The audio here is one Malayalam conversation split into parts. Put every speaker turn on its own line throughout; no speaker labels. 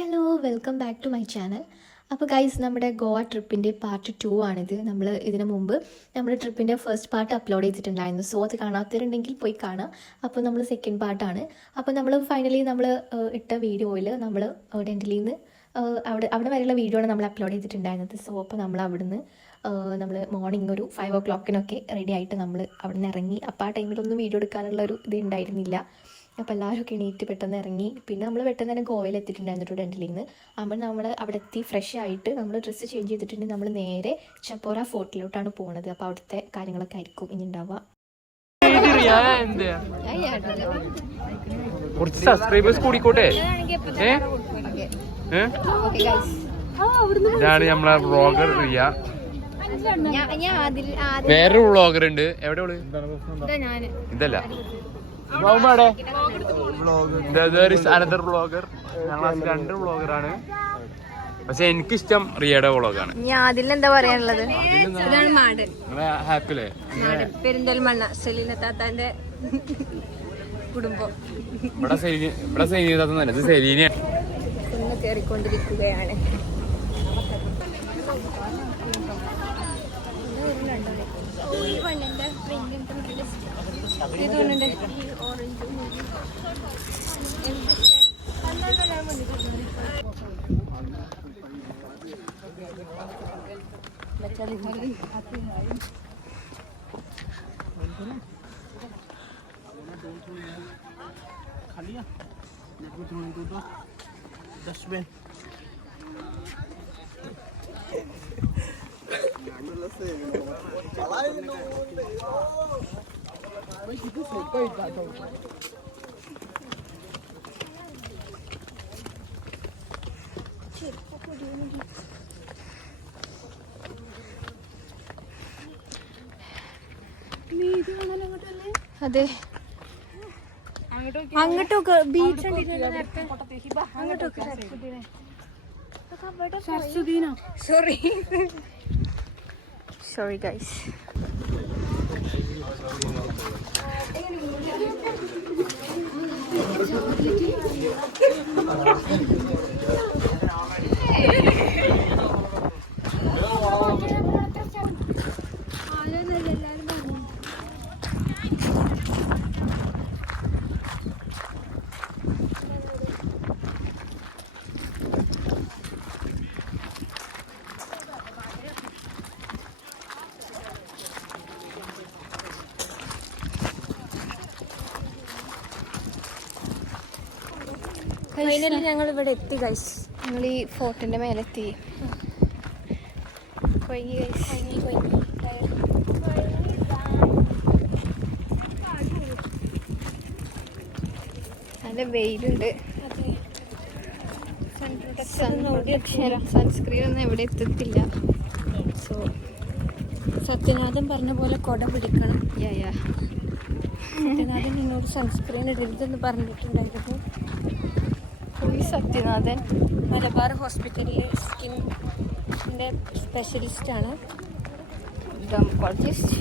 Hello welcome back to my channel അപ്പോൾ ഗൈസ് നമ്മുടെ ഗോവ ട്രിപ്പിന്റെ പാർട്ട് ടു ആണിത്. നമ്മൾ ഇതിനു മുമ്പ് നമ്മുടെ ട്രിപ്പിന്റെ ഫസ്റ്റ് പാർട്ട് അപ്ലോഡ് ചെയ്തിട്ടുണ്ടായിരുന്നു. സോ അത് കാണാത്തവരുണ്ടെങ്കിൽ പോയി കാണാം. അപ്പോൾ നമ്മൾ സെക്കൻഡ് പാർട്ടാണ് അപ്പോൾ നമ്മൾ ഫൈനലി നമ്മൾ ഇട്ട വീഡിയോയിൽ നമ്മൾ ഡെന്റലിൽ നിന്ന് അവിടെ അവിടെ വരെയുള്ള വീഡിയോ ആണ് നമ്മൾ അപ്ലോഡ് ചെയ്തിട്ടുണ്ടായിരുന്നത്. സോ അപ്പോൾ നമ്മൾ അവിടുന്ന് നമ്മൾ മോർണിംഗ് ഒരു ഫൈവ് ഓ ക്ലോക്കിനൊക്കെ റെഡി ആയിട്ട് നമ്മൾ അവിടെ നിന്ന് ഇറങ്ങി. അപ്പോൾ ആ ടൈമിലൊന്നും വീഡിയോ എടുക്കാനുള്ള ഒരു ഇത് ഉണ്ടായിരുന്നില്ല. അപ്പോൾ എല്ലാവരും ഒക്കെ എണീറ്റ് പെട്ടെന്ന് ഇറങ്ങി. പിന്നെ നമ്മൾ പെട്ടെന്ന് തന്നെ ഗോവയിൽ എത്തിയിട്ടുണ്ടായിരുന്നു ഡെന്റലിൽ നിന്ന് അപ്പോൾ നമ്മൾ അവിടെ എത്തി ഫ്രഷ് ആയിട്ട് നമ്മൾ ഡ്രസ്സ് ചേഞ്ച് ചെയ്തിട്ടുണ്ടെങ്കിൽ നമ്മൾ നേരെ ചപ്പോറ ഫോർട്ടിലോട്ടാണ് പോകുന്നത് അപ്പോൾ അവിടുത്തെ കാര്യങ്ങളൊക്കെ ആയിരിക്കും ഇനി ഉണ്ടാവുക
കുറച്ച് സബ്സ്ക്രൈബേഴ്സ് കൂടിക്കോട്ടെ? ഇതാണ് നമ്മളെ വ്ളോഗർ റിയ. വേറൊരു വ്ളോഗർ ഉണ്ട്. എവിടെ ഉള്ളു ഇതല്ല. അനദർ ബ്ലോഗർ രണ്ട് വ്ളോഗറാണ് പക്ഷെ എനിക്കിഷ്ടം റിയയുടെ വ്ളോഗാണ്
ഞാൻ അതിലെന്താ പറയാനുള്ളത്? പെരിന്തൽമണ്ണ സെലീന താത്താന്റെ കുടുംബം.
ഇവിടെ സെലീന ഇവിടെ സെലീന ഇത് സെലീന
കുന്ന് കയറിക്കൊണ്ടിരിക്കുകയാണ് അതെ. അങ്ങോട്ടൊക്കെ ബീച്ച് അങ്ങോട്ടൊക്കെ sorry sorry guys Thank you. Finally ഞങ്ങൾ ഇവിടെ എത്തി ഗൈസ്
ഞങ്ങൾ ഈ ഫോർട്ടിന്റെ മേലെത്തി
കൊയ്യി ഗൈസ്
നല്ല വെയിലുണ്ട്. സൺസ്ക്രീൻ ഒന്നും എവിടെ എത്തത്തില്ല സോ
സത്യനാഥൻ പറഞ്ഞ പോലെ കൊട പിടിക്കണം.
യാ യാ
സത്യനാഥൻ എന്നോട് സൺസ്ക്രീൻ ഇടരുതെന്ന് പറഞ്ഞിട്ടുണ്ടായിരുന്നു.
പോയി സത്യനാഥൻ
മലബാർ ഹോസ്പിറ്റലിലെ സ്കിന്നിന്റെ സ്പെഷ്യലിസ്റ്റാണ്
ഡെർമക്കോളജിസ്റ്റ്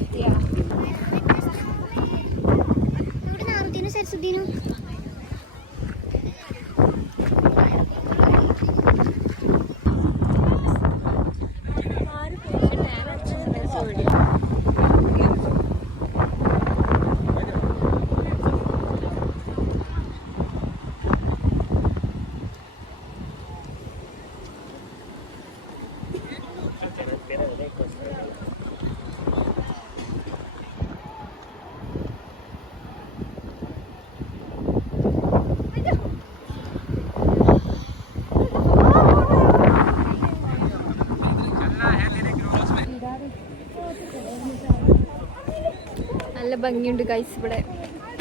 നല്ല ഭംഗിയുണ്ട് ഗൈസ് ഇവിടെ.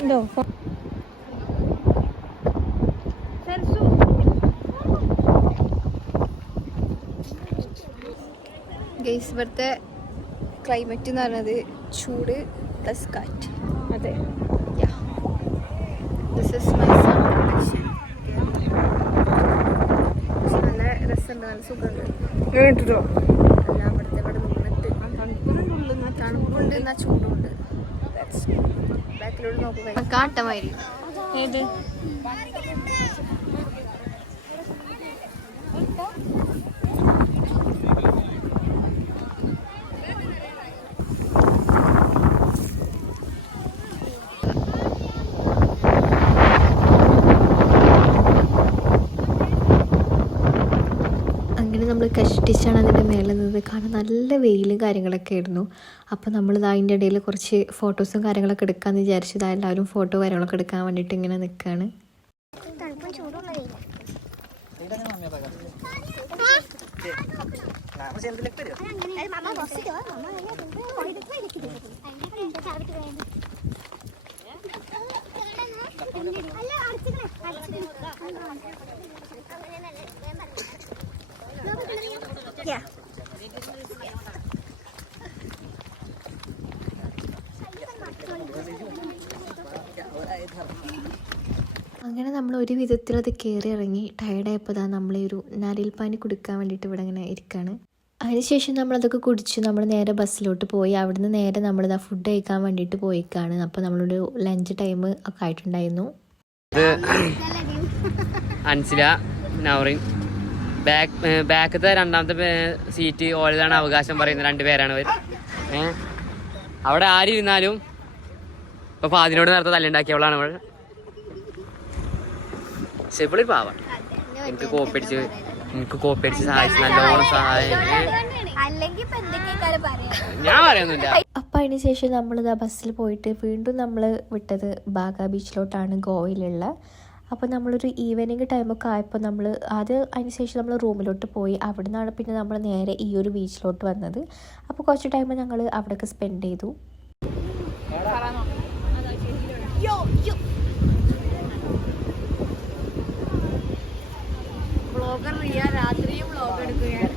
എന്തോ?
ഗൈസ് ഇവിടുത്തെ ക്ലൈമറ്റ് എന്ന് പറയുന്നത് ചൂട് പ്ലസ് കാറ്റ്.
അതെ.
Yeah this is my son നല്ല രസമുണ്ട് നല്ല സുഖമുണ്ട്.
കേട്ടിട്ടോ
അല്ല അവിടുത്തെ ഇവിടെ നിന്നിട്ട്. തണുപ്പുണ്ട് എന്നാൽ ചൂടുണ്ട്. ബാക്കിലോട്ട് നോക്കുക കാട്ടമായിരിക്കും.
ഏത്
നമ്മൾ കഷ്ടിച്ചാണ് അതിന്റെ മേലെ നിന്നത്. കാരണം നല്ല വെയിലും കാര്യങ്ങളൊക്കെ ആയിരുന്നു. അപ്പോൾ നമ്മൾ അതിന്റെ ഇടയിൽ കുറച്ച് ഫോട്ടോസും കാര്യങ്ങളൊക്കെ എടുക്കാമെന്ന് വിചാരിച്ചത് എല്ലാവരും ഫോട്ടോ കാര്യങ്ങളൊക്കെ എടുക്കാൻ വേണ്ടിയിട്ട് ഇങ്ങനെ നിൽക്കുകയാണ്
അല്ല ചൂടുള്ള വെയില Yeah.
അങ്ങനെ നമ്മൾ ഒരു വിധത്തിൽ അത് കയറി ഇറങ്ങി ടയർഡായപ്പോൾ നമ്മൾ ഈ ഒരു പാനി കുടിക്കാൻ വേണ്ടിയിട്ട് ഇവിടെ ഇങ്ങനെ ഇരിക്കുകയാണ് അതിനുശേഷം നമ്മളതൊക്കെ കുടിച്ച് നമ്മൾ നേരെ ബസ്സിലോട്ട് പോയി. അവിടുന്ന് നേരെ നമ്മളിതാ ഫുഡ് കഴിക്കാൻ വേണ്ടിയിട്ട് പോയിക്കാണ്. അപ്പോൾ നമ്മളൊരു ലഞ്ച് ടൈം ഒക്കെ ആയിട്ടുണ്ടായിരുന്നു.
അൻസില നൗറിൻ ബാക്ക് ബാക്കത്തെ രണ്ടാമത്തെ സീറ്റ് ഓരതാണ് അവകാശം പറയുന്നത്. രണ്ട് പേരാണ് അവർ ഏഹ് അവിടെ ആരിരുന്നാലും ഇപ്പൊ ഫാദിനോട് നേരത്തെ തല്ലുണ്ടാക്കിയവളാണ് അവൾ പക്ഷെ ഇവളൊരു പാവ എനിക്ക് കോപ്പടിച്ച് എനിക്ക് കോപ്പടിച്ച് സഹായിച്ചു നല്ലോണം സഹായം ഞാൻ പറയുന്നില്ല.
അപ്പോൾ അതിന് ശേഷം നമ്മളിതാ ബസ്സിൽ പോയിട്ട് വീണ്ടും നമ്മൾ വിട്ടത് ബാഗ ബീച്ചിലോട്ടാണ് ഗോവയിലുള്ള അപ്പോൾ നമ്മളൊരു ഈവനിങ് ടൈമൊക്കെ ആയപ്പോൾ നമ്മൾ അത് അതിന് ശേഷം നമ്മൾ റൂമിലോട്ട് പോയി. അവിടെ നിന്നാണ് പിന്നെ നമ്മൾ നേരെ ഈ ഒരു ബീച്ചിലോട്ട് വന്നത്. അപ്പോൾ കുറച്ച് ടൈം ഞങ്ങൾ അവിടെയൊക്കെ സ്പെൻഡ് ചെയ്തു.
ബ്ലോഗർ റിയ രാത്രിയും വ്ളോഗ് എടുക്കുകയാണ്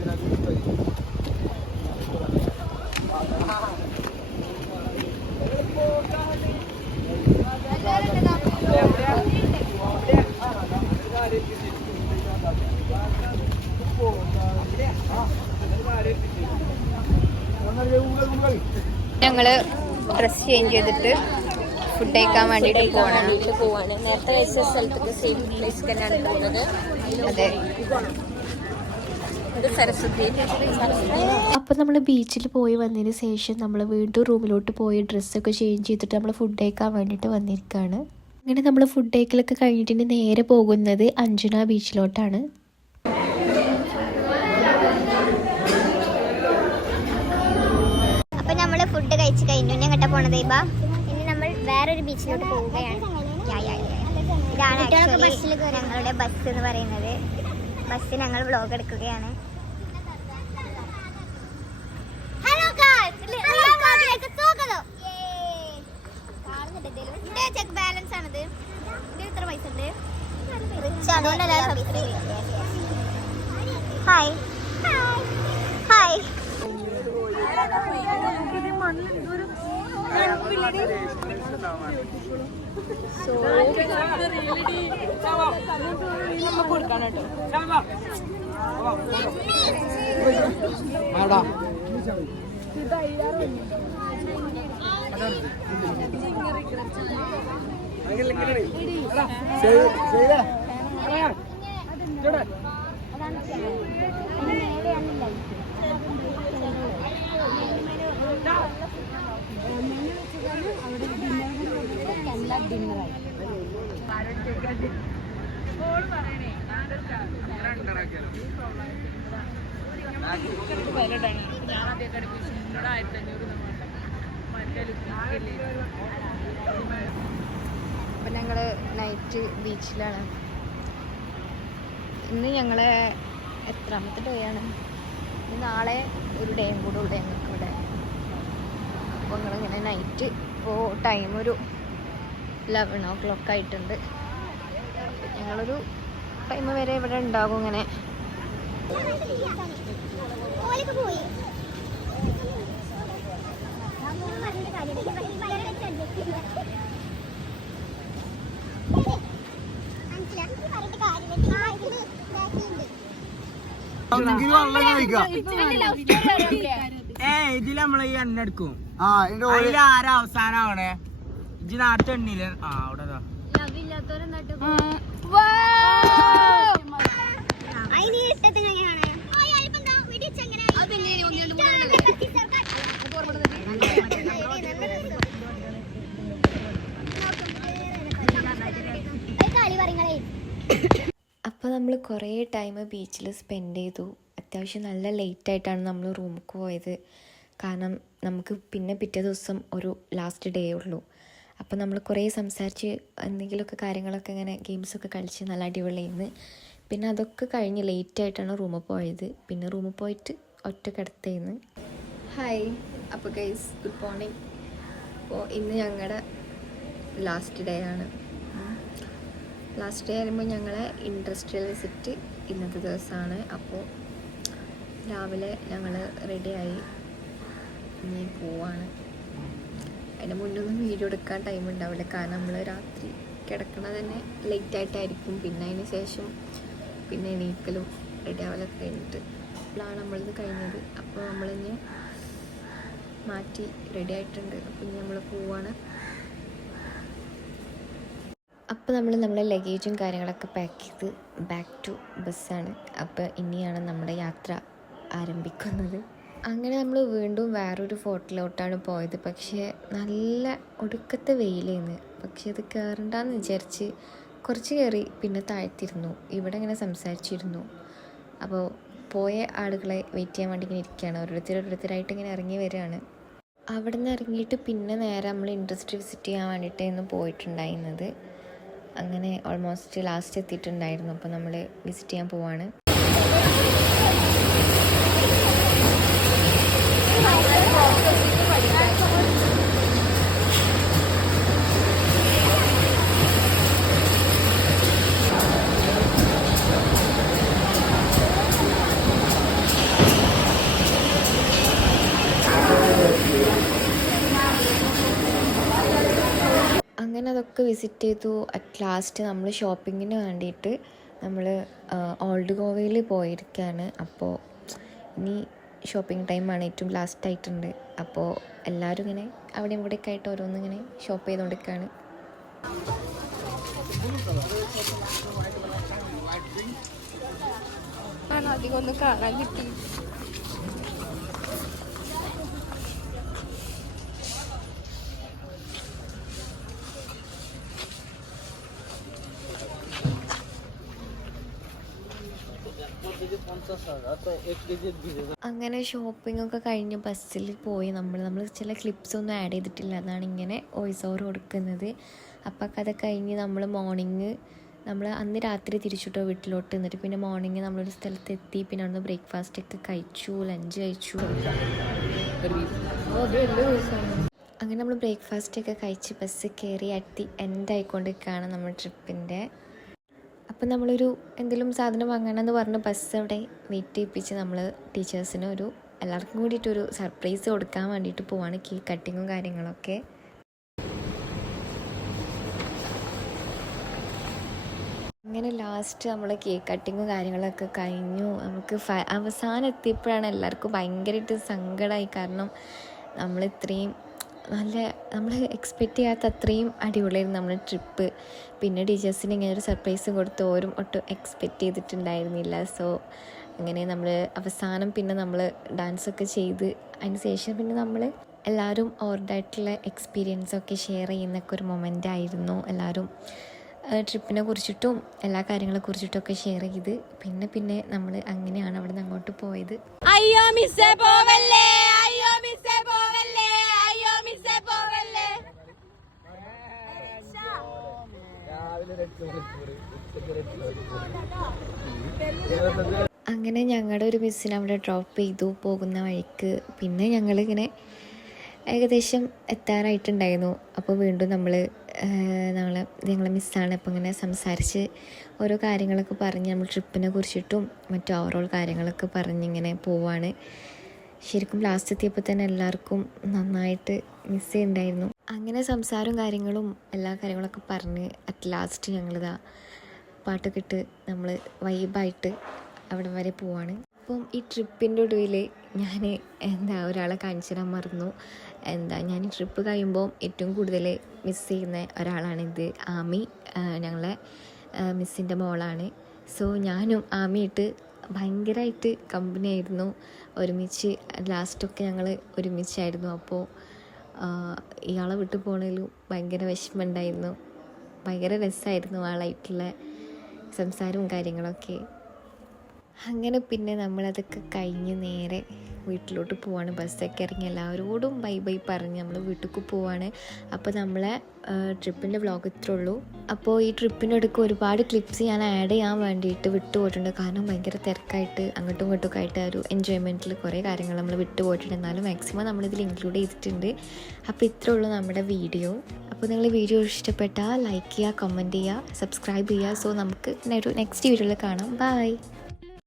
ഞങ്ങൾ ഡ്രസ് ചേഞ്ച് ചെയ്തിട്ട് ഫുഡ് കഴിക്കാൻ വേണ്ടിട്ട് പോവാണ്. പോവാണ്. നേരത്തെ കഴിച്ച സ്ഥലത്തേക്ക് സെയിം പ്ലേസ് തന്നെയാണ് പോകുന്നത്. അതെ. ഇത് സരസ്വതി.
അപ്പോൾ നമ്മൾ ബീച്ചിൽ പോയി വന്നതിന് ശേഷം നമ്മൾ വീണ്ടും റൂമിലോട്ട് പോയി ഡ്രസ്സൊക്കെ ചേഞ്ച് ചെയ്തിട്ട് നമ്മൾ ഫുഡ് കഴിക്കാൻ വേണ്ടിയിട്ട് വന്നിരിക്കുകയാണ് അങ്ങനെ നമ്മൾ ഫുഡ് കഴിക്കലൊക്കെ കഴിഞ്ഞിട്ട് നേരെ പോകുന്നത് അഞ്ജന ബീച്ചിലോട്ടാണ്
ഫുഡ് കഴിച്ച് കഴിഞ്ഞു. ഞാൻ എങ്ങോട്ടാ പോണത് ഇബ. ഇനി നമ്മൾ വേറൊരു ബീച്ചിലോട്ട് പോവുകയാണ്. ഇതാണ് ഞങ്ങളുടെ ബസ് എന്ന് പറയുന്നത്. ബസ് ഞങ്ങൾ വ്ലോഗ് എടുക്കുകയാണ്. ഹലോ ചെക്ക് ബാലൻസ് ആണിത്. ഇതിൽ എത്ര പൈസ ഉണ്ട്. ഹായ് ഹായ് കൊടുക്കാണ് കേട്ടോ ഇത് അയ്യാറും അതാണ്
അപ്പം ഞങ്ങൾ നൈറ്റ് ബീച്ചിലാണ് ഇന്ന് ഞങ്ങളെ എത്രാമത്തെ ഡേ ആണ്? നാളെ ഒരു ഡേയും കൂടെ ഉള്ളു ഞങ്ങൾക്ക് അപ്പോൾ ഞങ്ങളിങ്ങനെ നൈറ്റ് ഇപ്പോൾ ടൈം ഒരു ലെവൻ ഓ ക്ലോക്ക് ആയിട്ടുണ്ട്. അപ്പോൾ ഞങ്ങളൊരു ടൈം വരെ ഇവിടെ ഉണ്ടാകും ഇങ്ങനെ.
ഏ ഇതിൽ നമ്മളെ ഈ എണ്ണ എടുക്കും.
ആ നമ്മൾ
കൊറേ ആരാ അവസാനാവണേ?
ഇജ്ജ് ആ അവിടെ
അപ്പോൾ നമ്മൾ കുറേ ടൈം ബീച്ചിൽ സ്പെൻഡ് ചെയ്തു. അത്യാവശ്യം നല്ല ലേറ്റ് ആയിട്ടാണ് നമ്മൾ റൂമിലേക്ക് പോയത്. കാരണം നമുക്ക് പിന്നെ പിറ്റേ ദിവസം ഒരു ലാസ്റ്റ് ഡേ ഉള്ളൂ. അപ്പോൾ നമ്മൾ കുറേ സംസാരിച്ച് എന്തെങ്കിലുമൊക്കെ കാര്യങ്ങളൊക്കെ ഇങ്ങനെ ഗെയിംസൊക്കെ കളിച്ച് നല്ല അടിപൊളിയായിരുന്നു പിന്നെ അതൊക്കെ കഴിഞ്ഞ് ലേറ്റ് ആയിട്ടാണ് റൂമിൽ പോയത്. പിന്നെ റൂമിൽ പോയിട്ട് ഒറ്റ കിടത്തേന്ന്. ഹായ് അപ്പോൾ ഗൈസ് ഗുഡ് മോർണിംഗ് അപ്പോൾ ഇന്ന് ഞങ്ങളുടെ ലാസ്റ്റ് ഡേ ആണ്. ലാസ്റ്റ് ഡേ വരുമ്പോൾ ഞങ്ങളെ ഇൻഡസ്ട്രിയൽ വിസിറ്റ് ഇന്നത്തെ ദിവസമാണ് അപ്പോൾ രാവിലെ ഞങ്ങൾ റെഡിയായി ഇനി പോവാണ്. അതിന്റെ മുന്നൊന്നും വീഡിയോ എടുക്കാൻ ടൈം ഉണ്ടാവില്ല. കാരണം നമ്മൾ രാത്രി കിടക്കണ തന്നെ ലേറ്റ് ആയിട്ടായിരിക്കും. പിന്നെ അതിന് ശേഷം പിന്നെ എണീക്കലും റെഡി ആവലൊക്കെ കഴിഞ്ഞിട്ട് അപ്പോഴാണ് നമ്മളിത് കഴിഞ്ഞത്. അപ്പോൾ നമ്മളിനി മാറ്റി റെഡി ആയിട്ടുണ്ട്. അപ്പോൾ ഇനി നമ്മൾ പോവാണ്. അപ്പോൾ നമ്മൾ നമ്മുടെ ലഗേജും കാര്യങ്ങളൊക്കെ പാക്ക് ചെയ്ത് ബാക്ക് ടു ബസ്സാണ് അപ്പോൾ ഇനിയാണ് നമ്മുടെ യാത്ര ആരംഭിക്കുന്നത്. അങ്ങനെ നമ്മൾ വീണ്ടും വേറൊരു ഫോട്ടോയിലോട്ടാണ് പോയത്. പക്ഷേ നല്ല ഒടുക്കത്തെ വെയിലേന്ന്. പക്ഷേ അത് കയറണ്ടെന്ന് വിചാരിച്ച് കുറച്ച് കയറി പിന്നെ താഴ്ത്തിരുന്നു. ഇവിടെ ഇങ്ങനെ സംസാരിച്ചിരുന്നു. അപ്പോൾ പോയ ആളുകളെ വെയിറ്റ് ചെയ്യാൻ വേണ്ടി ഇങ്ങനെ ഇരിക്കുകയാണ് ഓരോരുത്തർ ഓരോരുത്തരായിട്ട് ഇങ്ങനെ ഇറങ്ങി വരികയാണ് അവിടെ നിന്ന് ഇറങ്ങിയിട്ട് പിന്നെ നേരെ നമ്മൾ ഇൻഡസ്ട്രി വിസിറ്റ് ചെയ്യാൻ വേണ്ടിയിട്ടായിരുന്നു പോയിട്ടുണ്ടായിരുന്നത്. അങ്ങനെ ഓൾമോസ്റ്റ് ലാസ്റ്റ് എത്തിയിട്ടുണ്ടായിരുന്നു. അപ്പോൾ നമ്മൾ വിസിറ്റ് ചെയ്യാൻ പോവാണ്. അങ്ങനെ അതൊക്കെ വിസിറ്റ് ചെയ്തു. അറ്റ് ലാസ്റ്റ് നമ്മൾ ഷോപ്പിങ്ങിന് വേണ്ടിയിട്ട് നമ്മൾ ഓൾഡ് ഗോവയിൽ പോയിരിക്കുകയാണ് അപ്പോൾ ഇനി ഷോപ്പിംഗ് ടൈമാണ് ഏറ്റവും ലാസ്റ്റ് ആയിട്ടുണ്ട്. അപ്പോൾ എല്ലാവരും ഇങ്ങനെ അവിടെ ഇവിടെയൊക്കെ ആയിട്ട് ഓരോന്ന് ഇങ്ങനെ ഷോപ്പ് ചെയ്തുകൊണ്ടിരിക്കുകയാണ്
അധികം ഒന്നും കാണാൻ കിട്ടി
അങ്ങനെ ഷോപ്പിംഗ് ഒക്കെ കഴിഞ്ഞ് ബസ്സിൽ പോയി നമ്മൾ നമ്മൾ ചില ക്ലിപ്സ് ഒന്നും ആഡ് ചെയ്തിട്ടില്ല. അതാണ് ഇങ്ങനെ വോയിസ് ഓവർ കൊടുക്കുന്നത്. അപ്പോൾ കഥ കഴിഞ്ഞ് നമ്മൾ മോർണിംഗ് നമ്മൾ അന്ന് രാത്രി തിരിച്ചിട്ടോ വീട്ടിലോട്ട് നിന്നിട്ട് പിന്നെ മോർണിംഗ് നമ്മളൊരു സ്ഥലത്ത് എത്തി പിന്നെ അവിടുന്ന് ബ്രേക്ക്ഫാസ്റ്റ് ഒക്കെ കഴിച്ചു ലഞ്ച് കഴിച്ചു. അങ്ങനെ നമ്മൾ ബ്രേക്ക്ഫാസ്റ്റ് ഒക്കെ കഴിച്ച് ബസ് കയറി ദി എൻഡ് ആയിക്കൊണ്ടിരിക്കുകയാണ് നമ്മുടെ ട്രിപ്പിന്റെ അപ്പം നമ്മളൊരു എന്തെങ്കിലും സാധനം വാങ്ങണമെന്ന് പറഞ്ഞ് ബസ് അവിടെ വെയിറ്റ് ചെയ്യിപ്പിച്ച് നമ്മൾ ടീച്ചേഴ്സിന് ഒരു എല്ലാവർക്കും കൂടിയിട്ടൊരു സർപ്രൈസ് കൊടുക്കാൻ വേണ്ടിയിട്ട് പോവാണ് കേക്ക് കട്ടിങ്ങും കാര്യങ്ങളൊക്കെ. അങ്ങനെ ലാസ്റ്റ് നമ്മൾ കേക്ക് കട്ടിങ്ങും കാര്യങ്ങളൊക്കെ കഴിഞ്ഞു. നമുക്ക് അവസാനം എത്തിയപ്പോഴാണ് എല്ലാവർക്കും ഭയങ്കരമായിട്ട് സങ്കടമായി കാരണം നമ്മൾ ഇത്രയും നല്ല നമ്മൾ എക്സ്പെക്റ്റ് ചെയ്യാത്ത അത്രയും അടിപൊളിയായിരുന്നു നമ്മുടെ ട്രിപ്പ് പിന്നെ ടീച്ചേഴ്സിന് ഇങ്ങനെ ഒരു സർപ്രൈസ് കൊടുത്ത് ഓരും ഒട്ടും എക്സ്പെക്റ്റ് ചെയ്തിട്ടുണ്ടായിരുന്നില്ല. സോ അങ്ങനെ നമ്മൾ അവസാനം പിന്നെ നമ്മൾ ഡാൻസൊക്കെ ചെയ്ത് അതിന് ശേഷം പിന്നെ നമ്മൾ എല്ലാവരും ഓർഡായിട്ടുള്ള എക്സ്പീരിയൻസൊക്കെ ഷെയർ ചെയ്യുന്നൊക്കെ ഒരു മൊമെന്റ് ആയിരുന്നു. എല്ലാവരും ട്രിപ്പിനെ കുറിച്ചിട്ടും എല്ലാ കാര്യങ്ങളെ കുറിച്ചിട്ടൊക്കെ ഷെയർ ചെയ്ത് പിന്നെ പിന്നെ നമ്മൾ അങ്ങനെയാണ് അവിടെ നിന്ന് അങ്ങോട്ട് പോയത്.
അയ്യോ മിസ്സേ പോവല്ലേ?
അങ്ങനെ ഞങ്ങളുടെ ഒരു മിസ്സിനെ അവിടെ ഡ്രോപ്പ് ചെയ്തു പോകുന്ന വഴിക്ക് പിന്നെ ഞങ്ങളിങ്ങനെ ഏകദേശം എത്താറായിട്ടുണ്ടായിരുന്നു. അപ്പോൾ വീണ്ടും നമ്മൾ നമ്മളെ ഞങ്ങളെ മിസ്സാണ് അപ്പോൾ ഇങ്ങനെ സംസാരിച്ച് ഓരോ കാര്യങ്ങളൊക്കെ പറഞ്ഞ് നമ്മൾ ട്രിപ്പിനെ കുറിച്ചിട്ടും മറ്റു ഓവറോൾ കാര്യങ്ങളൊക്കെ പറഞ്ഞിങ്ങനെ പോവാണ്. ശരിക്കും ലാസ്റ്റ് എത്തിയപ്പോൾ തന്നെ എല്ലാവർക്കും നന്നായിട്ട് മിസ് ചെയ്യുന്നുണ്ടായിരുന്നു അങ്ങനെ സംസാരവും കാര്യങ്ങളും എല്ലാ കാര്യങ്ങളൊക്കെ പറഞ്ഞ് അറ്റ് ലാസ്റ്റ് ഞങ്ങളിതാ പാട്ടൊക്കെ ഇട്ട് നമ്മൾ വൈബായിട്ട് അവിടെ വരെ പോവാണ്. അപ്പം ഈ ട്രിപ്പിന്റെ ഒടുവിൽ ഞാൻ എന്താ ഒരാളെ കാണിച്ചു മറന്നു. എന്താ ഞാൻ ട്രിപ്പ് കഴിയുമ്പോൾ ഏറ്റവും കൂടുതൽ മിസ് ചെയ്യുന്ന ഒരാളാണ് ഇത്. ആമി ഞങ്ങളെ മിസ്സിന്റെ മോളാണ്. സോ ഞാനും ആമിയിട്ട് ഭയങ്കരമായിട്ട് കമ്പനി ആയിരുന്നു. ഒരുമിച്ച് ലാസ്റ്റൊക്കെ ഞങ്ങൾ ഒരുമിച്ചായിരുന്നു. അപ്പോൾ ഇയാളെ വിട്ടു പോണതിലും ഭയങ്കര വിഷമമുണ്ടായിരുന്നു. ഭയങ്കര രസമായിരുന്നു ആളായിട്ടുള്ള സംസാരവും കാര്യങ്ങളൊക്കെ. അങ്ങനെ പിന്നെ നമ്മളതൊക്കെ കഴിഞ്ഞ് നേരെ വീട്ടിലോട്ട് പോവാണ്. ബസ്സൊക്കെ ഇറങ്ങി എല്ലാവരോടും ബൈ ബൈ പറഞ്ഞ് നമ്മൾ വീട്ടിലേക്ക് പോവാണ്. അപ്പോൾ നമ്മളെ ട്രിപ്പിന്റെ വ്ളോഗ് ഇത്രേ ഉള്ളൂ. അപ്പോൾ ഈ ട്രിപ്പിനടുക്ക് ഒരുപാട് ക്ലിപ്സ് ഞാൻ ആഡ് ചെയ്യാൻ വേണ്ടിയിട്ട് വിട്ടുപോയിട്ടുണ്ട് കാരണം ഭയങ്കര തിരക്കായിട്ട് അങ്ങോട്ടും ഇങ്ങോട്ടും ആയിട്ട് ഒരു എൻജോയ്മെന്റിൽ കുറേ കാര്യങ്ങൾ നമ്മൾ വിട്ടുപോയിട്ടുണ്ട് എന്നാലും മാക്സിമം നമ്മളിതിൽ ഇൻക്ലൂഡ് ചെയ്തിട്ടുണ്ട്. അപ്പോൾ ഇത്രേ ഉള്ളൂ നമ്മുടെ വീഡിയോ അപ്പോൾ നിങ്ങൾ വീഡിയോ ഇഷ്ടപ്പെട്ടാൽ ലൈക്ക് ചെയ്യുക കമന്റ് ചെയ്യുക സബ്സ്ക്രൈബ് ചെയ്യുക. സോ നമുക്ക് നെക്സ്റ്റ് വീഡിയോയിൽ കാണാം. ബൈ